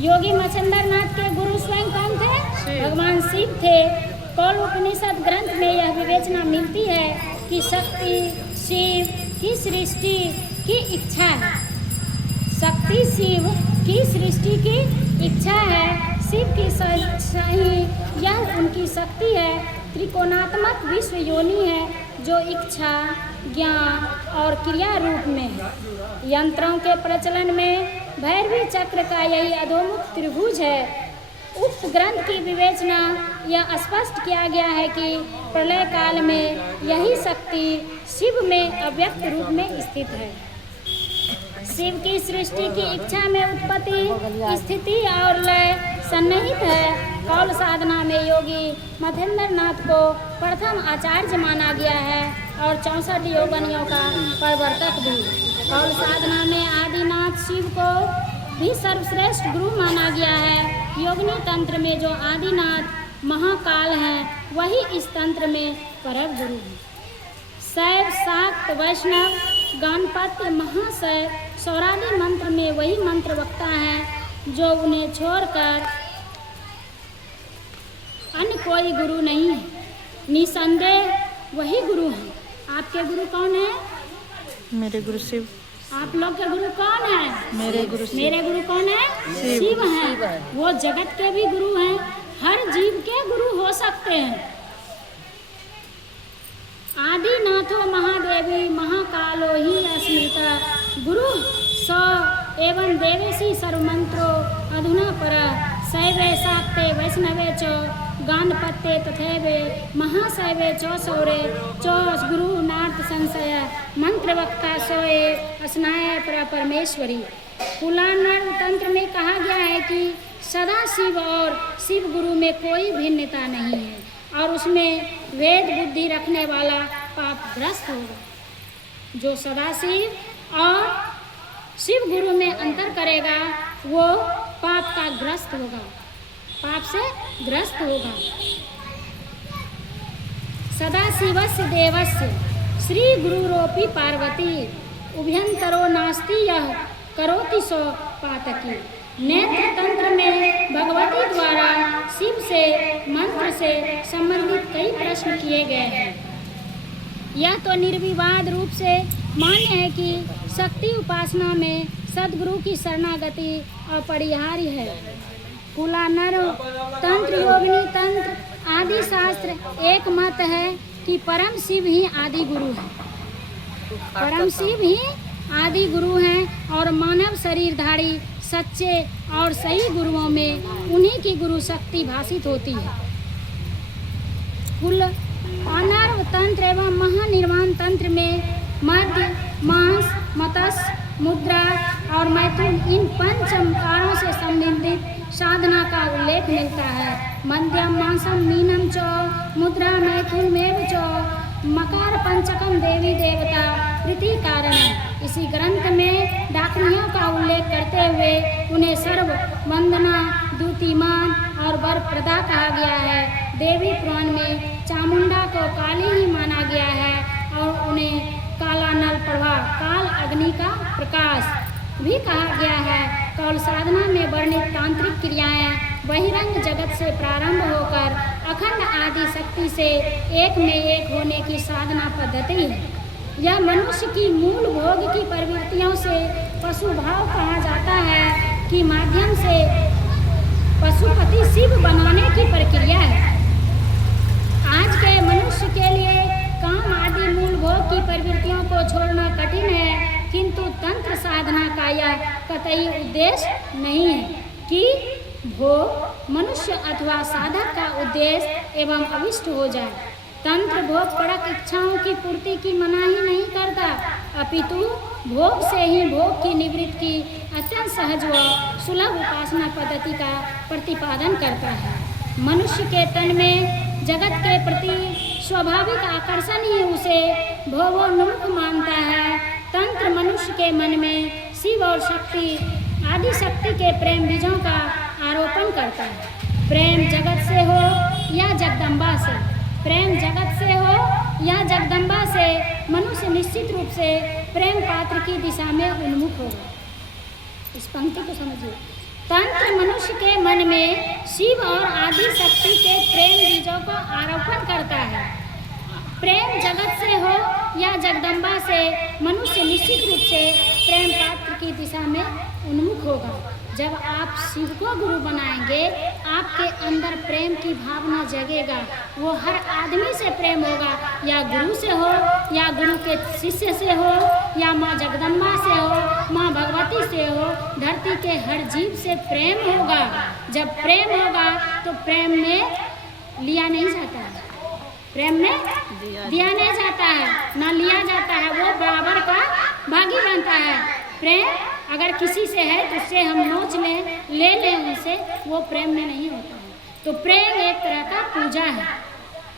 योगी मच्छिंद्र नाथ के गुरु स्वयं कौन थे? भगवान शिव थे। कौल उपनिषद ग्रंथ में यह विवेचना मिलती है कि शक्ति शिव की सृष्टि की इच्छा है। शक्ति शिव की सृष्टि की इच्छा है। शिव की सही यह उनकी शक्ति है। त्रिकोणात्मक विश्व योनि है जो इच्छा ज्ञान और क्रिया रूप में है। यंत्रों के प्रचलन में भैरवी चक्र का यही अधोमुख त्रिभुज है। उक्त ग्रंथ की विवेचना यह स्पष्ट किया गया है कि प्रलय काल में यही शक्ति शिव में अव्यक्त रूप में स्थित है। शिव की सृष्टि की इच्छा में उत्पत्ति स्थिति और लय सन्निहित है। कौल साधना में योगी मच्छिंद्र नाथ को प्रथम आचार्य माना गया है और 64 योगनियों का प्रवर्तक भी। कौल साधना में आदिनाथ शिव को भी सर्वश्रेष्ठ गुरु माना गया है। योगिनी तंत्र में जो आदिनाथ महाकाल हैं वही इस तंत्र में परम गुरु हैं। शैव शाक्त वैष्णव गणपति महाशय सौरादी मंत्र में वही मंत्र वक्ता हैं जो उन्हें छोड़कर अन्य कोई गुरु नहीं है। निसंदेह वही गुरु हैं। आपके गुरु कौन है? मेरे गुरु शिव। आप लोग के गुरु कौन है? मेरे गुरु शिव। मेरे गुरु कौन है? शिव हैं। वो जगत के भी गुरु हैं। हर जीव के गुरु हो सकते हैं। आदिनाथो महादेवी महाकालो ही अस्मिता गुरु स एवं देवेशी सर्वमंत्रो अधुना पर शैवे शाक्ते वैष्णवे च गानपत्ते तथैवे महाशैवे च सौरे च गुरु नाथ संशय मंत्रवक्ता सोए स्नाय पर परमेश्वरी। पुराण तंत्र में कहा गया है कि सदा शिव और शिव गुरु में कोई भिन्नता नहीं है और उसमें वेद बुद्धि रखने वाला पापग्रस्त होगा। जो सदाशिव और शिव गुरु में अंतर करेगा वो पाप का ग्रस्त होगा, पाप से ग्रस्त होगा। सदाशिवस्य देवस्य श्री गुरुरोपि पार्वती उभयंतरो नास्ति यह करोति सो पातकी। नेत्र तंत्र में भगवती द्वारा शिव से मंत्र से संबंधित कई प्रश्न किए गए हैं। यह तो निर्विवाद रूप से मान्य है कि शक्ति उपासना में सद्गुरु की शरणागति अपरिहार्य है। कुलानर तंत्र योगिनी तंत्र आदि शास्त्र एक मत है कि परम शिव ही आदि गुरु है। परम शिव ही आदि गुरु हैं और मानव शरीरधारी सच्चे और सही गुरुओं में उन्हीं की गुरु शक्ति भाषित होती है। कुल अनर्व तंत्र एवं महानिर्वाण तंत्र में मध्य मांस मत्स्य मुद्रा और मैथुन इन पंचमकारों से संबंधित साधना का उल्लेख मिलता है। मध्यम मांसम मीनम च मुद्रा मैथुन मेव च मकार पंचकम देवी देवता प्रीति कारण। इसी ग्रंथ में डाकनियों का उल्लेख करते हुए उन्हें सर्व वंदना द्युतिमान और वर प्रदा कहा गया है। देवी पुराण में चामुंडा को काली ही माना गया है और उन्हें काला नल प्रभा काल अग्नि का प्रकाश भी कहा गया है। कौल साधना में वर्णित तांत्रिक क्रियाएं बहिरंग जगत से प्रारंभ होकर अखंड आदि शक्ति से एक में एक होने की साधना पद्धति है। यह मनुष्य की मूल भोग की प्रवृत्तियों से पशु भाव कहा जाता है कि माध्यम से पशुपति शिव बनाने की प्रक्रिया है। आज के मनुष्य के लिए काम आदि मूल भोग की प्रवृत्तियों को छोड़ना कठिन है, किंतु तंत्र साधना का यह कतई उद्देश्य नहीं है कि भोग मनुष्य अथवा साधक का उद्देश्य एवं अभिष्ट हो जाए। तंत्र भोग परक इच्छाओं की पूर्ति की मनाही नहीं करता, अपितु भोग से ही भोग की निवृत्ति की अत्यंत सहज व सुलभ उपासना पद्धति का प्रतिपादन करता है। मनुष्य के तन में जगत के प्रति स्वाभाविक आकर्षण ही उसे भोगोन्मुख मानता है। तंत्र मनुष्य के मन में शिव और शक्ति आदि शक्ति के प्रेम बीजों का आरोपण करता है। प्रेम जगत से हो या जगदम्बा से, प्रेम जगत से हो या जगदम्बा से, मनुष्य निश्चित रूप से प्रेम पात्र की दिशा में उन्मुख होगा। इस पंक्ति को समझिए। तंत्र मनुष्य के मन में शिव और आदि शक्ति के प्रेम बीजों को आरोपण करता है। प्रेम जगत से हो या जगदम्बा से, मनुष्य निश्चित रूप से प्रेम पात्र की दिशा में उन्मुख होगा। जब आप शिव को गुरु बनाएंगे, आपके अंदर प्रेम की भावना जगेगा। वो हर आदमी से प्रेम होगा, या गुरु से हो, या गुरु के शिष्य से हो, या माँ जगदम्बा से हो, माँ भगवती से हो, धरती के हर जीव से प्रेम होगा। जब प्रेम होगा तो प्रेम में लिया नहीं जाता है, प्रेम में दिया नहीं जाता है, ना लिया जाता है, वो बराबर का भागी बनता है। प्रेम अगर किसी से है तो उससे हम नोच लें, ले लें उनसे, वो प्रेम में नहीं होता है। तो प्रेम एक तरह का पूजा है।